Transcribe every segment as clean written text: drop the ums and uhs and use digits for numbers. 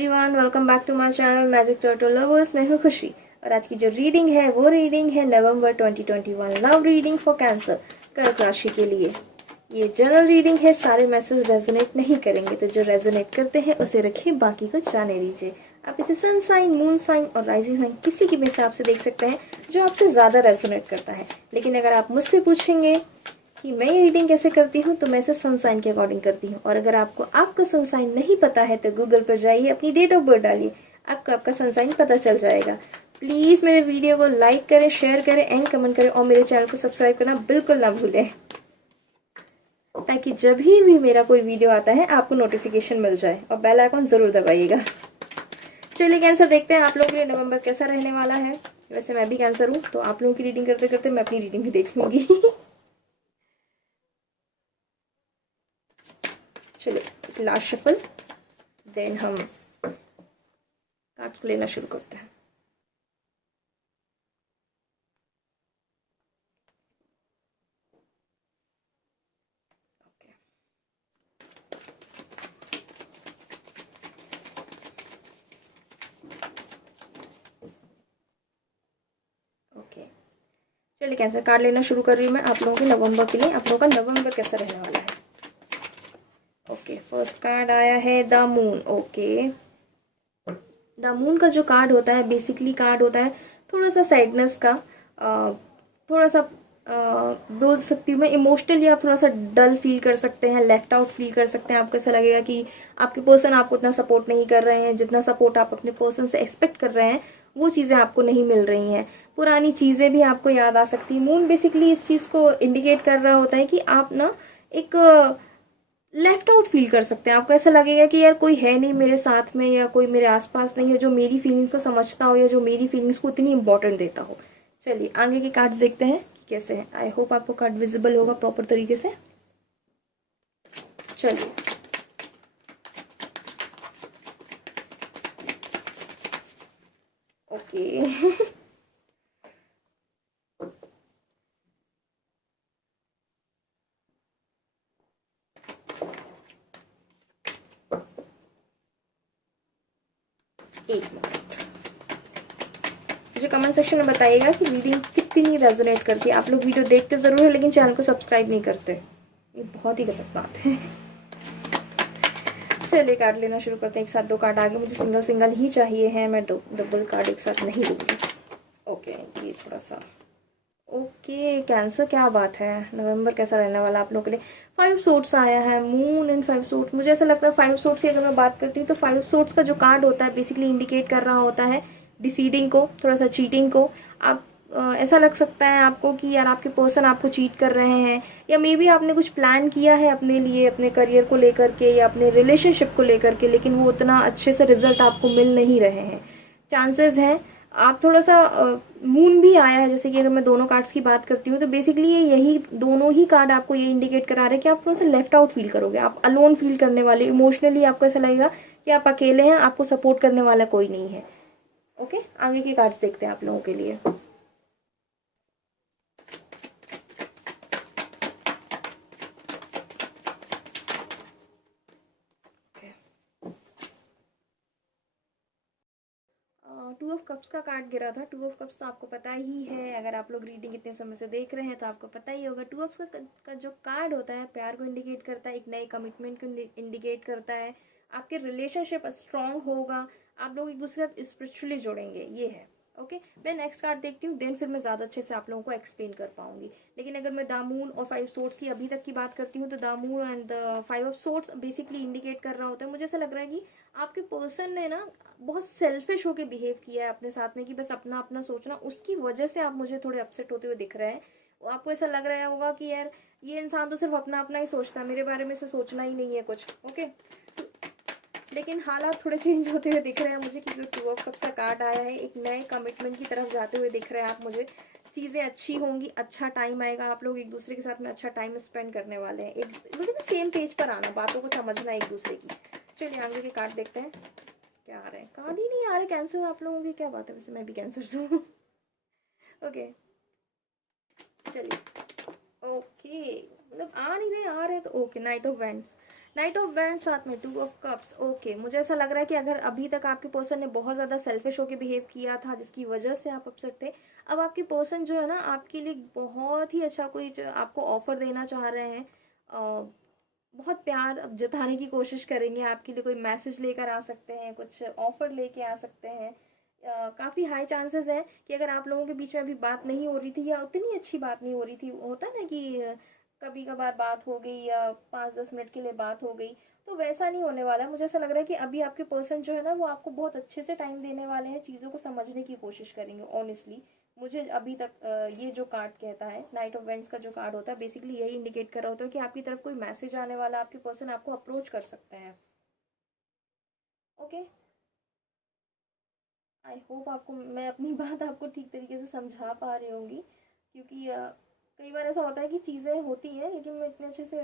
Everyone, welcome back to my channel magic turtle lovers. मैं हूँ खुशी और आज की जो रीडिंग है वो रीडिंग है नवंबर 2021 लव रीडिंग फॉर कैंसर कर्क राशि के लिए। ये जनरल रीडिंग है, सारे मैसेज रेजोनेट नहीं करेंगे, तो जो रेजोनेट करते हैं उसे रखिए, बाकी को जाने दीजिए। आप इसे सन साइन, मून साइन और राइजिंग साइन किसी के भी हिसाब से देख सकते हैं जो आपसे ज़्यादा रेजोनेट करता है। लेकिन अगर आप मुझसे पूछेंगे कि मैं ये रीडिंग कैसे करती हूँ, तो मैं इसे सनसाइन के अकॉर्डिंग करती हूँ। और अगर आपको आपका सनसाइन नहीं पता है तो गूगल पर जाइए, अपनी डेट ऑफ बर्थ डालिए, आपको आपका सनसाइन पता चल जाएगा। प्लीज़ मेरे वीडियो को लाइक करें, शेयर करें एंड कमेंट करें और मेरे चैनल को सब्सक्राइब करना बिल्कुल ना भूलें, ताकि जब भी मेरा कोई वीडियो आता है आपको नोटिफिकेशन मिल जाए। और बेल आइकॉन ज़रूर दबाइएगा। चलिए कैंसर देखते हैं आप लोगों के लिए नवंबर कैसा रहने वाला है। वैसे मैं भी कैंसर हूँ, तो आप लोगों की रीडिंग करते करते मैं अपनी रीडिंग भी देख लूँगी। चलिए लास्ट शफल, देन हम कार्ड्स को लेना शुरू करते हैं। ओके, चलिए कैंसर कार्ड लेना शुरू कर रही हूँ मैं आप लोगों के नवंबर के लिए। आप लोगों का नवंबर कैसा रहने वाला है। ओके, फर्स्ट कार्ड आया है the moon. Okay, the moon का जो कार्ड होता है बेसिकली कार्ड होता है थोड़ा सा सैडनेस का, थोड़ा सा बोल सकती हूँ मैं इमोशनली आप थोड़ा सा डल फील कर सकते हैं, लेफ्ट आउट फील कर सकते हैं। आपको ऐसा लगेगा कि आपके पर्सन आपको उतना सपोर्ट नहीं कर रहे हैं, जितना सपोर्ट आप अपने पर्सन से एक्सपेक्ट कर रहे हैं वो चीज़ें आपको नहीं मिल रही हैं। पुरानी चीज़ें भी आपको याद आ सकती हैं। मून बेसिकली इस चीज़ को इंडिकेट कर रहा होता है कि आप ना एक लेफ्ट आउट फील कर सकते हैं। आपको ऐसा लगेगा कि यार कोई है नहीं मेरे साथ में, या कोई मेरे आसपास नहीं है जो मेरी फीलिंग्स को समझता हो या जो मेरी फीलिंग्स को उतनी इंपॉर्टेंट देता हो। चलिए आगे के कार्ड्स देखते हैं कि कैसे हैं। आई होप आपको कार्ड विजिबल होगा प्रॉपर तरीके से। चलिए ओके। एक मिनट, मुझे कमेंट सेक्शन में बताइएगा कि रीडिंग कितनी रेजोनेट करती है। आप लोग वीडियो देखते ज़रूर है लेकिन चैनल को सब्सक्राइब नहीं करते, ये बहुत ही गलत बात है। चलिए कार्ड लेना शुरू करते हैं। एक साथ दो कार्ड आगे, मुझे सिंगल सिंगल ही चाहिए है, मैं डबल कार्ड एक साथ नहीं लूँगी। ओके, ये थोड़ा सा ओके। कैंसर, क्या बात है, नवंबर कैसा रहने वाला आप लोगों के लिए। 5 सोर्ट्स आया है, मून एंड 5 सोर्ट्स। मुझे ऐसा लगता है 5 सोर्ट्स की अगर मैं बात करती हूँ तो 5 सोर्ट्स का जो कार्ड होता है बेसिकली इंडिकेट कर रहा होता है डिसीडिंग को, थोड़ा सा चीटिंग को। आप ऐसा लग सकता है आपको कि यार आपके पर्सन आपको चीट कर रहे हैं, या मे बी आपने कुछ प्लान किया है अपने लिए, अपने करियर को लेकर के या अपने रिलेशनशिप को लेकर के, लेकिन वो उतना अच्छे से रिजल्ट आपको मिल नहीं रहे हैं। चांसेस हैं आप थोड़ा सा मून भी आया है, जैसे कि अगर मैं दोनों कार्ड्स की बात करती हूँ तो बेसिकली ये यही दोनों ही कार्ड आपको ये इंडिकेट करा रहे हैं कि आप थोड़ा सा लेफ्ट आउट फील करोगे, आप अलोन फील करने वाले, इमोशनली आपको ऐसा लगेगा कि आप अकेले हैं, आपको सपोर्ट करने वाला कोई नहीं है। ओके, आगे के कार्ड्स देखते हैं आप लोगों के लिए। टू ऑफ कप्स का कार्ड गिरा था। टू ऑफ कप्स तो आपको पता ही है, अगर आप लोग रीडिंग इतने समय से देख रहे हैं तो आपको पता ही होगा। टू ऑफ का जो कार्ड होता है प्यार को इंडिकेट करता है, एक नए कमिटमेंट को इंडिकेट करता है। आपके रिलेशनशिप स्ट्रांग होगा, आप लोग एक दूसरे के साथ स्पिरिचुअली जुड़ेंगे, ये है। ओके, मैं नेक्स्ट कार्ड देखती हूँ, देन फिर मैं ज़्यादा अच्छे से आप लोगों को एक्सप्लेन कर पाऊंगी। लेकिन अगर मैं दामून और 5 सोर्ट्स की अभी तक की बात करती हूँ तो दामून and the 5 of sorts basically indicate कर रहा होता है, मुझे ऐसा लग रहा है कि आपके पर्सन ने ना बहुत सेल्फिश होके बिहेव किया है अपने साथ में, कि बस अपना अपना सोचना, उसकी वजह से आप मुझे थोड़े अपसेट होते हुए दिख रहे हैं। आपको ऐसा लग रहा होगा कि यार ये इंसान तो सिर्फ अपना अपना ही सोचता है, मेरे बारे में से सोचना ही नहीं है कुछ। ओके, लेकिन हालात थोड़े चेंज होते हुए दिख रहे हैं मुझे, क्योंकि टू ऑफ कप्स का कार्ड आया है, एक नए कमिटमेंट की तरफ जाते हुए दिख रहे हैं आप मुझे। चीज़ें अच्छी होंगी, अच्छा टाइम आएगा, आप लोग एक दूसरे के साथ में अच्छा टाइम स्पेंड करने वाले हैं, एक मुझे ना सेम पेज पर आना, बातों को समझना एक दूसरे की। चलिए आगे के कार्ड देखते हैं क्या आ रहे हैं। कार्ड ही नहीं आ रहे कैंसर आप लोगों की, क्या बात है, वैसे मैं भी कैंसर से हूँ। ओके, चलिए। ओके, मतलब आ नहीं रहे, आ रहे तो okay. Night of vents, night of wands साथ में 2 ऑफ कप्स। ओके, मुझे ऐसा लग रहा है कि अगर अभी तक आपके पर्सन ने बहुत ज़्यादा सेल्फिश होकर बिहेव किया था जिसकी वजह से आप अपसेट थे, अब आपके पर्सन जो है ना आपके लिए बहुत ही अच्छा कोई आपको ऑफर देना चाह रहे हैं। बहुत प्यार अब जताने की कोशिश करेंगे, आपके लिए कोई मैसेज लेकर आ सकते हैं, कुछ ऑफर लेके आ सकते हैं। काफ़ी हाई चांसेस है कि अगर आप लोगों के बीच में अभी बात नहीं हो रही थी या उतनी अच्छी बात नहीं हो रही थी, होता है ना कि कभी कभार बात हो गई या 5-10 मिनट के लिए बात हो गई, तो वैसा नहीं होने वाला है। मुझे ऐसा लग रहा है कि अभी आपके पर्सन जो है ना वो आपको बहुत अच्छे से टाइम देने वाले हैं, चीज़ों को समझने की कोशिश करेंगे ऑनेस्टली। मुझे अभी तक ये जो कार्ड कहता है, नाइट ऑफ वेंट्स का जो कार्ड होता है, बेसिकली यही इंडिकेट कर रहा होता है कि आपकी तरफ कोई मैसेज आने वाला है, आपके पर्सन आपको अप्रोच कर सकते हैं। ओके, आई होप आपको मैं अपनी बात आपको ठीक तरीके से समझा पा रही होंगी, क्योंकि कई बार ऐसा होता है कि चीज़ें होती हैं लेकिन मैं इतने अच्छे से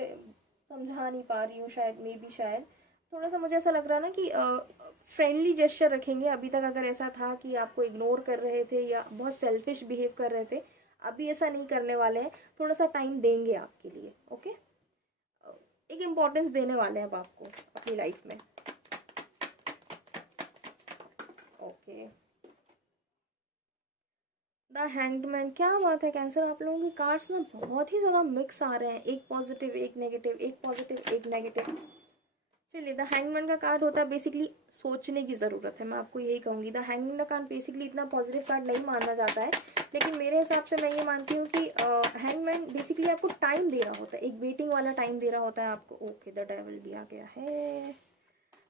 समझा नहीं पा रही हूँ, शायद मे बी शायद थोड़ा सा मुझे ऐसा लग रहा है ना कि फ्रेंडली जेस्चर रखेंगे। अभी तक अगर ऐसा था कि आपको इग्नोर कर रहे थे या बहुत सेल्फिश बिहेव कर रहे थे, अभी ऐसा नहीं करने वाले हैं, थोड़ा सा टाइम देंगे आपके लिए। ओके, एक इम्पोर्टेंस देने वाले हैं अब आपको अपनी लाइफ में। ओके, द हैंग्ड मैन, क्या बात है कैंसर, आप लोगों के कार्ड्स ना बहुत ही ज़्यादा मिक्स आ रहे हैं, एक पॉजिटिव एक नेगेटिव, एक पॉजिटिव एक नेगेटिव। चलिए, द हैंगमैन का कार्ड होता है बेसिकली सोचने की ज़रूरत है, मैं आपको यही कहूँगी। द हैंगमैन का कार्ड बेसिकली इतना पॉजिटिव कार्ड नहीं माना जाता है, लेकिन मेरे हिसाब से मैं ये मानती हूँ कि हैंगमैन बेसिकली आपको टाइम दे रहा होता है, एक वेटिंग वाला टाइम दे रहा होता है आपको। ओके, द डेविल भी आ गया है,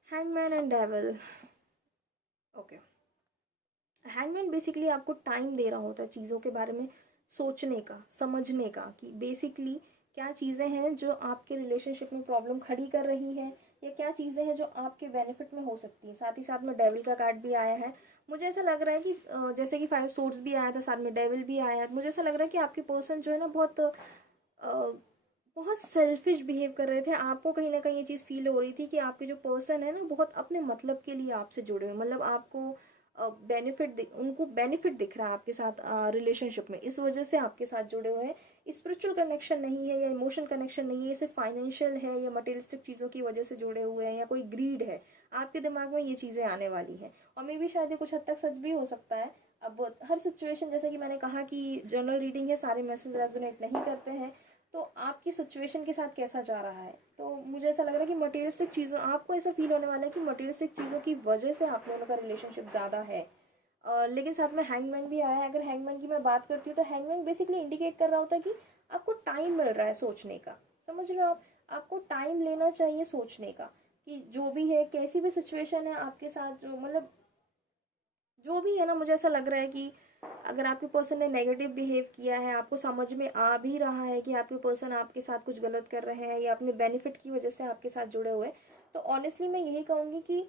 hangman and devil. Okay, hangman basically आपको टाइम दे रहा होता है चीज़ों के बारे में सोचने का, समझने का, कि बेसिकली क्या चीज़ें हैं जो आपके रिलेशनशिप में प्रॉब्लम खड़ी कर रही हैं, या क्या चीज़ें हैं जो आपके बेनिफिट में हो सकती हैं। साथ ही साथ में डेविल का कार्ड भी आया है। मुझे ऐसा लग रहा है कि जैसे कि 5 सोर्ड्स भी आया था, साथ में डेविल भी आया है, मुझे ऐसा लग रहा है कि आपके पर्सन जो है ना बहुत सेल्फिश बिहेव कर रहे थे। आपको कहीं ना कहीं ये चीज़ फील हो रही थी कि आपके जो पर्सन है ना बहुत अपने मतलब के लिए आपसे जुड़े हुए, मतलब आपको उनको बेनिफिट दिख रहा है आपके साथ रिलेशनशिप में, इस वजह से आपके साथ जुड़े हुए हैं। स्पिरिचुअल कनेक्शन नहीं है या इमोशन कनेक्शन नहीं है, सिर्फ फाइनेंशियल है या मटेरियलिस्टिक चीज़ों की वजह से जुड़े हुए हैं, या कोई ग्रीड है आपके दिमाग में, ये चीज़ें आने वाली हैं। और मे भी शायद ये कुछ हद तक सच भी हो सकता है। अब हर सिचुएशन, जैसे कि मैंने कहा कि जनरल रीडिंग है, सारे मैसेज रेजोनेट नहीं करते हैं, तो आपकी सिचुएशन के साथ कैसा जा रहा है। तो मुझे ऐसा लग रहा है कि मटेरियलिस्टिक चीज़ों, आपको ऐसा फील होने वाला है कि मटेरियलिस्टिक चीज़ों की वजह से आप दोनों का रिलेशनशिप ज़्यादा है। लेकिन साथ में हैंगमैन भी आया है। अगर हैंगमैन की मैं बात करती हूँ तो हैंगमैन बेसिकली इंडिकेट कर रहा होता है कि आपको टाइम मिल रहा है सोचने का। समझ रहे हो आप, आपको टाइम लेना चाहिए सोचने का, कि जो भी है, कैसी भी सिचुएशन है आपके साथ, जो मतलब जो भी है ना, मुझे ऐसा लग रहा है कि अगर आपके पर्सन ने नेगेटिव बिहेव किया है, आपको समझ में आ भी रहा है कि आपके पर्सन आपके साथ कुछ गलत कर रहे हैं या अपने बेनिफिट की वजह से आपके साथ जुड़े हुए, तो ऑनेस्टली मैं यही कहूँगी कि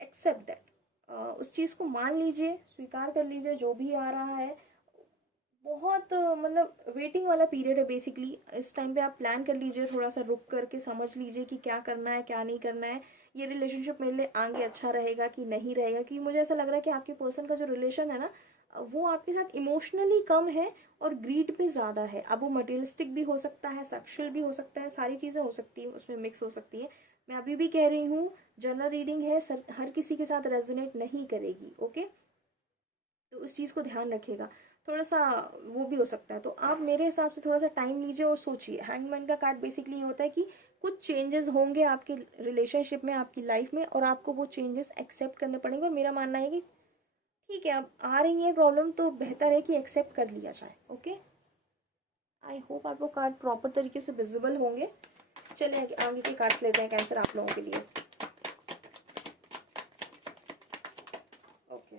एक्सेप्ट दैट, उस चीज़ को मान लीजिए, स्वीकार कर लीजिए जो भी आ रहा है। बहुत मतलब वेटिंग वाला पीरियड है बेसिकली। इस टाइम पे आप प्लान कर लीजिए, थोड़ा सा रुक करके समझ लीजिए कि क्या करना है क्या नहीं करना है, ये रिलेशनशिप मेरे लिए आगे अच्छा रहेगा कि नहीं रहेगा। कि मुझे ऐसा लग रहा है कि आपके पर्सन का जो रिलेशन है ना, वो आपके साथ इमोशनली कम है और ग्रीड पे ज़्यादा है। अब वो मटेरियलिस्टिक भी हो सकता है, सेक्सुअल भी हो सकता है, सारी चीज़ें हो सकती हैं, उसमें मिक्स हो सकती है। मैं अभी भी कह रही हूँ, जनरल रीडिंग है, हर किसी के साथ रेजोनेट नहीं करेगी। ओके, तो उस चीज़ को ध्यान रखिएगा। थोड़ा सा वो भी हो सकता है, तो आप मेरे हिसाब से थोड़ा सा टाइम लीजिए और सोचिए। हैंगमैन का कार्ड बेसिकली ये होता है कि कुछ चेंजेस होंगे आपके रिलेशनशिप में, आपकी लाइफ में, और आपको वो चेंजेस एक्सेप्ट करने पड़ेंगे। और मेरा मानना है कि ठीक है, अब आ रही है प्रॉब्लम तो बेहतर है कि एक्सेप्ट कर लिया जाए। ओके, आई होप आपको कार्ड प्रॉपर तरीके से विजिबल होंगे। चलिए आगे के कार्ड्स लेते हैं कैंसर आप लोगों के लिए। ओके,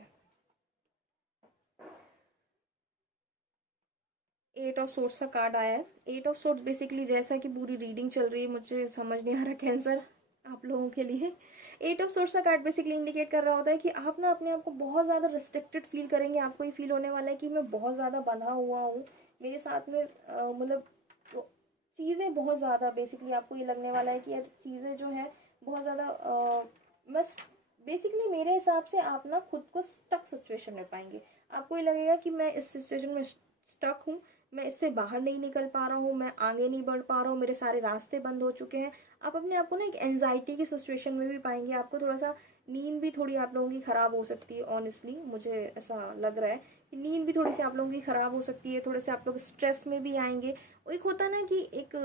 8 ऑफ सोर्ट्स का कार्ड आया है। 8 ऑफ सोर्ट्स बेसिकली, जैसा कि पूरी रीडिंग चल रही है, मुझे समझ नहीं आ रहा कैंसर आप लोगों के लिए। 8 ऑफ सोर्ट्स का कार्ड बेसिकली इंडिकेट कर रहा होता है कि आप ना अपने आप को बहुत ज़्यादा रिस्ट्रिक्टेड फील करेंगे। आपको ये फील होने वाला है कि मैं बहुत ज़्यादा बंधा हुआ हूँ, मेरे साथ में मतलब चीज़ें बहुत ज़्यादा, बेसिकली आपको ये लगने वाला है कि यार चीज़ें जो है बहुत ज़्यादा बस बेसिकली मेरे हिसाब से आप ना खुद को स्टक सिचुएशन में पाएंगे। आपको ये लगेगा कि मैं इस सिचुएशन में स्टक हूँ, मैं इससे बाहर नहीं निकल पा रहा हूँ, मैं आगे नहीं बढ़ पा रहा हूँ, मेरे सारे रास्ते बंद हो चुके हैं। आप अपने आप को ना एक एनजाइटी की सिचुएशन में भी पाएंगे। आपको थोड़ा सा नींद भी थोड़ी आप लोगों की ख़राब हो सकती है। ऑनेस्टली मुझे ऐसा लग रहा है कि नींद भी थोड़ी सी आप लोगों की ख़राब हो सकती है। थोड़े से आप लोग स्ट्रेस में भी आएंगे। एक होता है ना कि एक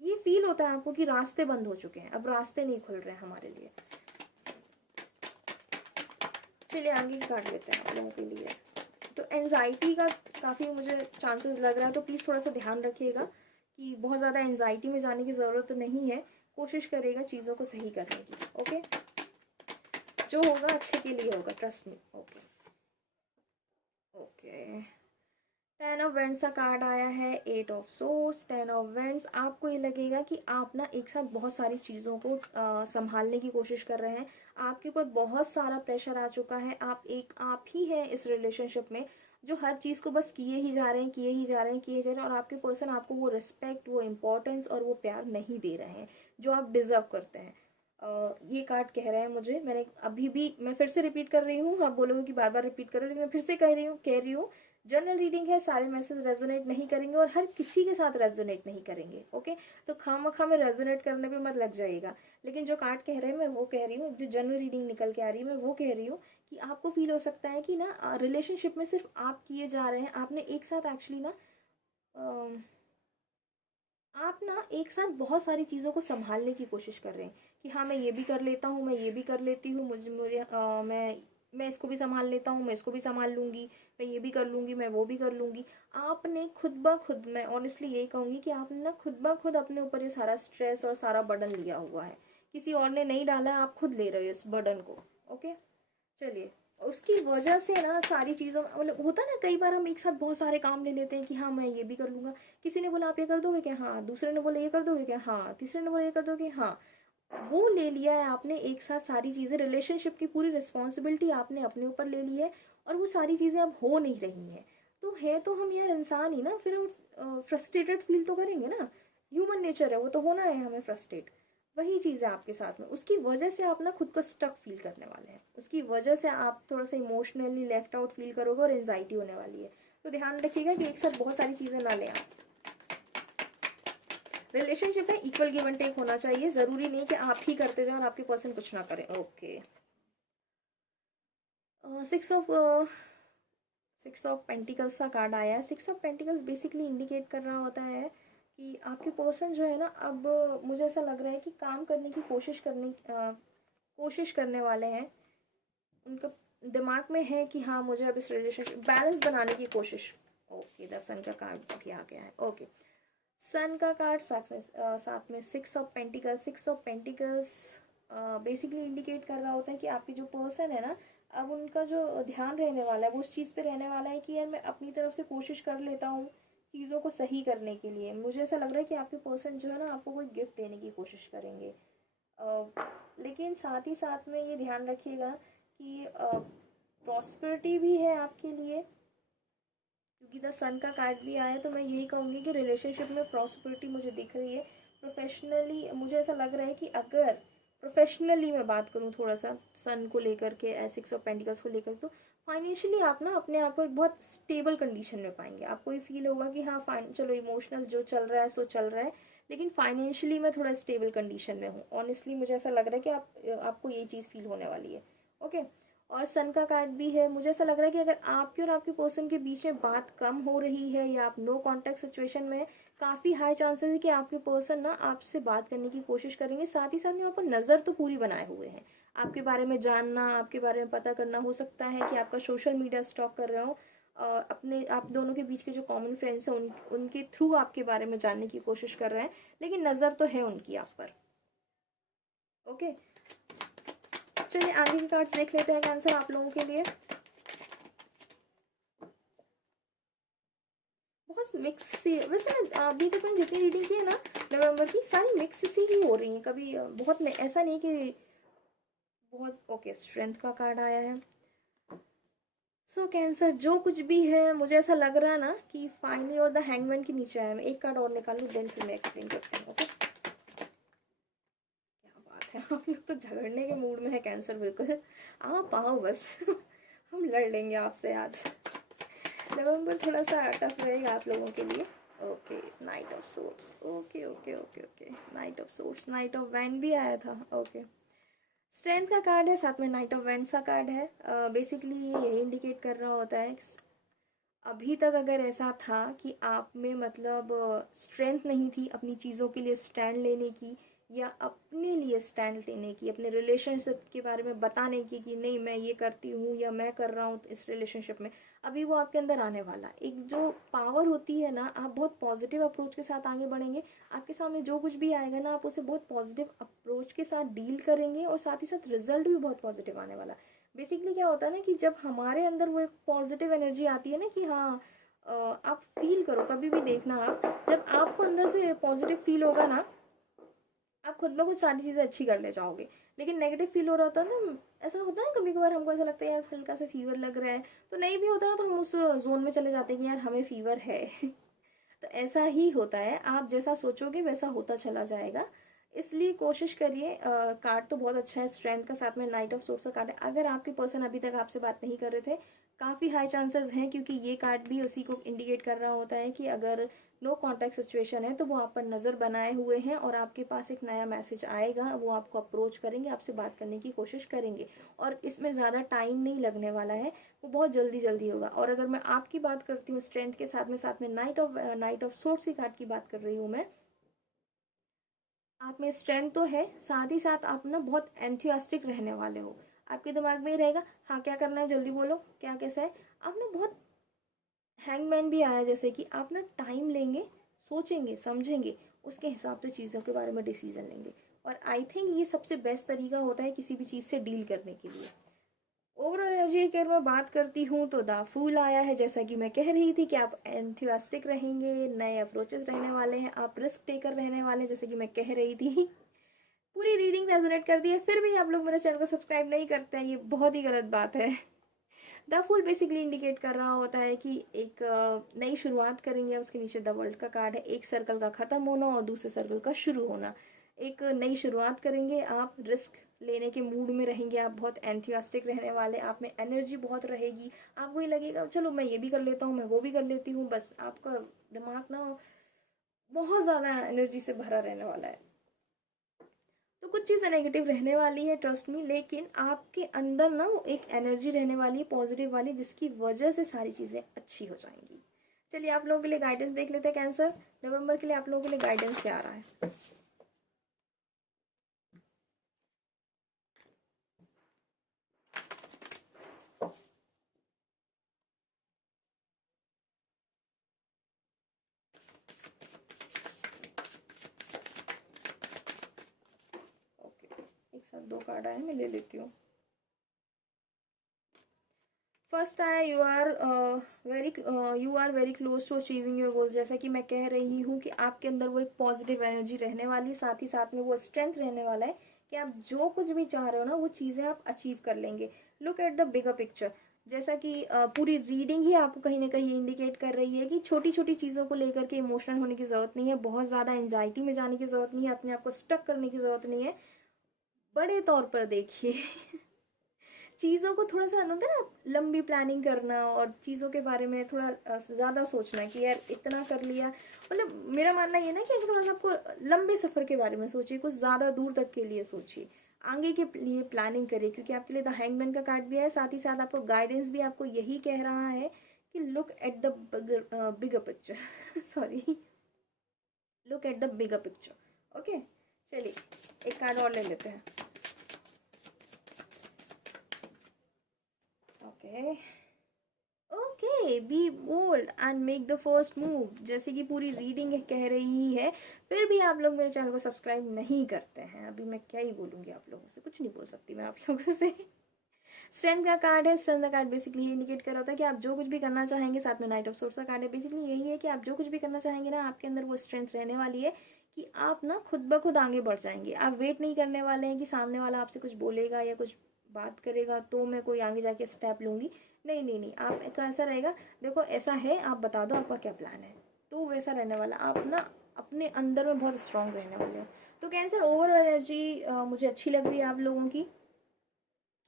ये फील होता है आपको कि रास्ते बंद हो चुके हैं, अब रास्ते नहीं खुल रहे हैं हमारे लिए। चलिए आगे काट लेते हैं आप लोगों के लिए। तो एनजाइटी का काफ़ी मुझे चांसेस लग रहा है, तो प्लीज़ थोड़ा सा ध्यान रखिएगा कि बहुत ज़्यादा एनजाइटी में जाने की ज़रूरत नहीं है। कोशिश करिएगा चीज़ों को सही करने की। ओके, जो होगा अच्छे के लिए होगा, trust me. Okay okay. 10 of vents का कार्ड आया है, 8 ऑफ सोर्स, 10 ऑफ वेंट्स। आपको ये लगेगा कि आप ना एक साथ बहुत सारी चीज़ों को संभालने की कोशिश कर रहे हैं। आपके ऊपर बहुत सारा प्रेशर आ चुका है। आप ही हैं इस रिलेशनशिप में जो हर चीज़ को बस किए ही जा रहे हैं, किए ही जा रहे हैं, किए जा रहे हैं, और आपके पर्सन आपको वो रिस्पेक्ट, वो इम्पोर्टेंस और वो प्यार नहीं दे रहे हैं जो आप डिज़र्व करते हैं। ये कार्ड कह रहे हैं मुझे, मैंने अभी भी, मैं फिर से रिपीट कर रही हूँ, आप बोलोगे कि बार बार रिपीट कर रहे हो, लेकिन मैं फिर से कह रही हूँ जनरल रीडिंग है, सारे मैसेज रेजोनेट नहीं करेंगे और हर किसी के साथ रेजोनेट नहीं करेंगे। ओके, तो खामखा में रेजोनेट करने पे मत लग जाइएगा। लेकिन जो कार्ड कह रहे हैं मैं वो कह रही हूँ, जो जनरल रीडिंग निकल के आ रही है मैं वो कह रही हूँ कि आपको फील हो सकता है कि ना रिलेशनशिप में सिर्फ आप किए जा रहे हैं। आपने एक साथ एक्चुअली ना आप ना एक साथ बहुत सारी चीज़ों को संभालने की कोशिश कर रहे हैं कि हाँ मैं ये भी कर लेता हूँ, मैं ये भी कर लेती हूँ, मैं इसको भी संभाल लेता हूँ, मैं इसको भी संभाल लूँगी, मैं ये भी कर लूँगी, मैं वो भी कर लूँगी। आपने खुद ब खुद, मैं ऑनेस्टली यही कहूँगी कि आपने ना खुद ब खुद अपने ऊपर ये सारा स्ट्रेस और सारा बर्डन लिया हुआ है। किसी और ने नहीं डाला है, आप खुद ले रहे हो इस बर्डन को। ओके, चलिए। उसकी वजह से ना सारी चीज़ों में मतलब होता है ना, कई बार हम एक साथ बहुत सारे काम ले लेते हैं कि हाँ मैं ये भी कर लूँगा। किसी ने बोला आप ये कर दोगे क्या, हाँ। दूसरे ने बोला ये कर दोगे क्या, हाँ। तीसरे ने बोला ये कर दोगे, हाँ। वो ले लिया है आपने एक साथ सारी चीज़ें, रिलेशनशिप की पूरी रिस्पॉन्सिबिलिटी आपने अपने ऊपर ले ली है और वो सारी चीज़ें अब हो नहीं रही हैं। तो है तो हम यार इंसान ही ना, फिर हम फ्रस्ट्रेटेड फील तो करेंगे ना, ह्यूमन नेचर है, वो तो होना है हमें फ्रस्ट्रेट। वही चीज़ है आपके साथ में, उसकी वजह से आप ना खुद को स्टक फील करने वाले हैं, उसकी वजह से आप थोड़ा सा इमोशनली लेफ्ट आउट फील करोगे और एंजाइटी होने वाली है। तो ध्यान रखिएगा कि एक साथ बहुत सारी चीज़ें ना लें आप। रिलेशनशिप में इक्वल गिव एंड टेक होना चाहिए, ज़रूरी नहीं कि आप ही करते जाओ और आपके पर्सन कुछ ना करें। ओके, सिक्स ऑफ पेंटिकल्स का कार्ड आया है। Six of pentacles basically indicate कर रहा होता है कि आपके पर्सन जो है ना, अब मुझे ऐसा लग रहा है कि काम करने की कोशिश करने वाले हैं। उनका दिमाग में है कि हाँ मुझे अब इस रिलेशनशिप बैलेंस बनाने की कोशिश। ओके, द सन का कार्ड भी आ गया है। ओके, सन का कार्ड साथ में six of pentacles basically indicate कर रहा होता है कि आपके जो पर्सन है ना, अब उनका जो ध्यान रहने वाला है वो उस चीज़ पे रहने वाला है कि यार मैं अपनी तरफ से कोशिश कर लेता हूँ चीज़ों को सही करने के लिए। मुझे ऐसा लग रहा है कि आपके पर्सन जो है ना आपको कोई गिफ्ट देने की कोशिश करेंगे। लेकिन साथ ही साथ में ये ध्यान रखिएगा कि प्रॉस्पेरिटी भी है आपके लिए, क्योंकि द सन का कार्ड भी आया है। तो मैं यही कहूँगी कि रिलेशनशिप में प्रॉस्पेरिटी मुझे दिख रही है। प्रोफेशनली मुझे ऐसा लग रहा है कि अगर प्रोफेशनली मैं बात करूँ थोड़ा सा सन को लेकर के, सिक्स ऑफ पेंटिकल्स को लेकर, तो फाइनेंशियली आप ना अपने आप को एक बहुत स्टेबल कंडीशन में पाएंगे। आपको ये फील होगा कि हाँ फाइन, चलो इमोशनल जो चल रहा है सो चल रहा है, लेकिन फाइनेंशियली मैं थोड़ा स्टेबल कंडीशन में हूँ। ऑनेस्टली मुझे ऐसा लग रहा है कि आपको ये चीज़ फील होने वाली है। ओके, और सन का कार्ड भी है। मुझे ऐसा लग रहा है कि अगर आपके और आपके पर्सन के बीच में बात कम हो रही है या आप नो कांटेक्ट सिचुएशन में, काफ़ी हाई चांसेस है कि आपके पर्सन ना आपसे बात करने की कोशिश करेंगे। साथ ही साथ में आपको नज़र तो पूरी बनाए हुए हैं, आपके बारे में जानना, आपके बारे में पता करना। हो सकता है कि आपका सोशल मीडिया स्टॉक कर रहे हो, अपने आप दोनों के बीच के जो कॉमन फ्रेंड्स हैं उनके थ्रू आपके बारे में जानने की कोशिश कर रहे हैं, लेकिन नज़र तो है उनकी आप पर। ओके, चलिए आगे के कार्ड्स देख लेते हैं कैंसर आप लोगों के लिए। बहुत मिक्स सी, वैसे मैं अभी तक मैंने जितनी रीडिंग की है ना नवंबर की, सारी मिक्स सी ही हो रही हैं। कभी बहुत नहीं, ऐसा नहीं कि बहुत। ओके, स्ट्रेंथ का कार्ड आया है। सो कैंसर जो कुछ भी है, मुझे ऐसा लग रहा है ना कि फाइनली, और द हैंगमैन के नीचे आया। मैं एक कार्ड और निकाल लूँ, देन फिर मैं एक्सप्लेन करती हूँ। ओके, क्या बात है, हम लोग तो झगड़ने के मूड में है कैंसर, बिल्कुल। आप आओ बस हम लड़ लेंगे आपसे आज। नवंबर थोड़ा सा टफ रहेगा आप लोगों के लिए। Okay, night of swords, okay okay okay okay, night of swords, night of wand भी आया था। ओके, स्ट्रेंथ का कार्ड है, साथ में नाइट ऑफ वैंड्स का कार्ड है। बेसिकली ये यही इंडिकेट कर रहा होता है, अभी तक अगर ऐसा था कि आप में मतलब स्ट्रेंथ नहीं थी अपनी चीज़ों के लिए स्टैंड लेने की, या अपने लिए स्टैंड लेने की, अपने रिलेशनशिप के बारे में बताने की कि नहीं मैं ये करती हूँ या मैं कर रहा हूँ इस रिलेशनशिप में, अभी वो आपके अंदर आने वाला। एक जो पावर होती है ना, आप बहुत पॉजिटिव अप्रोच के साथ आगे बढ़ेंगे। आपके सामने जो कुछ भी आएगा ना, आप उसे बहुत पॉजिटिव अप्रोच के साथ डील करेंगे, और साथ ही साथ रिजल्ट भी बहुत पॉजिटिव आने वाला। बेसिकली क्या होता है ना कि जब हमारे अंदर वो एक पॉजिटिव एनर्जी आती है ना कि हाँ, आप फील करो, कभी भी देखना आप, जब आपको अंदर से पॉजिटिव फील होगा ना, आप खुद ब खुद सारी चीज़ें अच्छी कर ले जाओगे। लेकिन नेगेटिव फील हो रहा होता है ना, ऐसा होता है कभी कभार हमको ऐसा लगता है यार हल्का सा फीवर लग रहा है, तो नहीं भी होता ना, तो हम उस जोन में चले जाते हैं कि यार हमें फीवर है। तो ऐसा ही होता है, आप जैसा सोचोगे वैसा होता चला जाएगा। इसलिए कोशिश करिए। कार्ड तो बहुत अच्छा है स्ट्रेंथ का, साथ में नाइट ऑफ सोर्स का कार्ड है। अगर आपके पर्सन अभी तक आपसे बात नहीं कर रहे थे, काफ़ी हाई चांसेस हैं, क्योंकि ये कार्ड भी उसी को इंडिकेट कर रहा होता है कि अगर नो कॉन्टैक्ट सिचुएशन है तो वो आप पर नज़र बनाए हुए हैं, और आपके पास एक नया मैसेज आएगा, वो आपको अप्रोच करेंगे, आपसे बात करने की कोशिश करेंगे, और इसमें ज़्यादा टाइम नहीं लगने वाला है, वो बहुत जल्दी जल्दी होगा। और अगर मैं आपकी बात करती हूँ स्ट्रेंथ के साथ में नाइट ऑफ सोर्स की कार्ड की बात कर रही हूँ मैं, आप में स्ट्रेंथ तो है, साथ ही साथ आप ना बहुत एंथुसियास्टिक रहने वाले हो। आपके दिमाग में ही रहेगा हाँ क्या करना है, जल्दी बोलो क्या कैसा है। आप ना बहुत, हैंगमैन भी आया जैसे कि आप ना टाइम लेंगे, सोचेंगे समझेंगे, उसके हिसाब से चीज़ों के बारे में डिसीजन लेंगे। और आई थिंक ये सबसे बेस्ट तरीका होता है किसी भी चीज़ से डील करने के लिए। ओवरऑल एनर्जी की अगर मैं बात करती हूँ तो द फूल आया है, जैसा कि मैं कह रही थी कि आप एंथुसियास्टिक रहेंगे, नए अप्रोचेस रहने वाले हैं, आप रिस्क टेकर रहने वाले हैं, जैसे कि मैं कह रही थी। पूरी रीडिंग रेजोनेट कर दी है, फिर भी आप लोग मेरे चैनल को सब्सक्राइब नहीं करते हैं, ये बहुत ही गलत बात है। द फूल बेसिकली इंडिकेट कर रहा होता है कि एक नई शुरुआत करेंगे। उसके नीचे द वर्ल्ड का कार्ड है, एक सर्कल का ख़त्म होना और दूसरे सर्कल का शुरू होना। एक नई शुरुआत करेंगे, आप रिस्क लेने के मूड में रहेंगे, आप बहुत एंथुसियास्टिक रहने वाले, आप में एनर्जी बहुत रहेगी। आपको ये लगेगा चलो मैं ये भी कर लेता हूँ, मैं वो भी कर लेती हूँ, बस आपका दिमाग ना बहुत ज़्यादा एनर्जी से भरा रहने वाला है। तो कुछ चीज़ें नेगेटिव रहने वाली है ट्रस्ट मी, लेकिन आपके अंदर ना वो एक एनर्जी रहने वाली है पॉजिटिव वाली, जिसकी वजह से सारी चीज़ें अच्छी हो जाएंगी। चलिए आप लोगों के लिए गाइडेंस देख लेते हैं। कैंसर, नवंबर के लिए आप लोगों के लिए गाइडेंस क्या आ रहा है? ओके, एक साथ दो कार्ड आए, मैं ले लेती हूँ। फर्स्ट आया you are very close to achieving your goals. जैसा कि मैं कह रही हूँ कि आपके अंदर वो एक पॉजिटिव एनर्जी रहने वाली है, साथ ही साथ में वो स्ट्रेंथ रहने वाला है कि आप जो कुछ भी चाह रहे हो ना वो चीज़ें आप अचीव कर लेंगे। Look at the bigger picture. जैसा कि पूरी रीडिंग ही आपको कहीं ना कहीं इंडिकेट कर रही है कि छोटी छोटी चीज़ों को लेकर के इमोशनल होने की ज़रूरत नहीं है, बहुत ज़्यादा एंजाइटी में जाने की ज़रूरत नहीं है, अपने आप को स्टक करने की ज़रूरत नहीं है। बड़े तौर पर देखिए। चीज़ों को थोड़ा सा होता है ना, लंबी प्लानिंग करना और चीज़ों के बारे में थोड़ा ज़्यादा सोचना कि यार इतना कर लिया। मतलब मेरा मानना ये ना कि थोड़ा सा आपको लंबे सफ़र के बारे में सोचिए, कुछ ज़्यादा दूर तक के लिए सोचिए, आगे के लिए प्लानिंग करिए, क्योंकि आपके लिए द हैंगमैन का कार्ड भी है, साथ ही साथ आपको गाइडेंस भी आपको यही कह रहा है कि look at the bigger picture. Sorry, look at the bigger picture. Okay, चलिए एक कार्ड और ले लेते हैं। Okay okay, be bold and make the first move, जैसे कि पूरी रीडिंग कह रही है। फिर भी आप लोग मेरे चैनल को सब्सक्राइब नहीं करते हैं, अभी मैं क्या ही बोलूँगी आप लोगों से, कुछ नहीं बोल सकती मैं आप लोगों से। स्ट्रेंथ का कार्ड है, स्ट्रेंथ का कार्ड बेसिकली ये इंडिकेट कर रहा होता है कि आप जो कुछ भी करना चाहेंगे, साथ में नाइट ऑफ सोर्स का कार्ड है, बेसिकली यही है कि आप जो कुछ भी करना चाहेंगे ना, आपके अंदर वो स्ट्रेंथ रहने वाली है कि आप ना खुद ब खुद आगे बढ़ जाएंगे। आप वेट नहीं करने वाले हैं कि सामने वाला आपसे कुछ बोलेगा या कुछ बात करेगा तो मैं कोई आगे जाके स्टेप लूँगी। नहीं नहीं नहीं, आपका ऐसा रहेगा, देखो ऐसा है, आप बता दो आपका क्या प्लान है, तो वैसा रहने वाला। आप ना अपने अंदर में बहुत स्ट्रांग रहने वाले हो। तो कैंसर ओवरऑल एनर्जी मुझे अच्छी लग रही है आप लोगों की।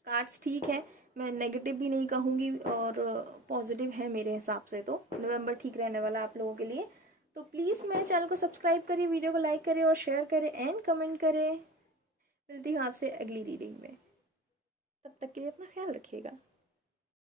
कार्ड्स ठीक है, मैं नेगेटिव भी नहीं कहूँगी और पॉजिटिव है मेरे हिसाब से। तो नवंबर ठीक रहने वाला आप लोगों के लिए। तो प्लीज़ मेरे चैनल को सब्सक्राइब करिए, वीडियो को लाइक करें और शेयर करें एंड कमेंट करें। मिलती हूँ आपसे अगली रीडिंग में, तब तक के लिए अपना ख्याल रखिएगा।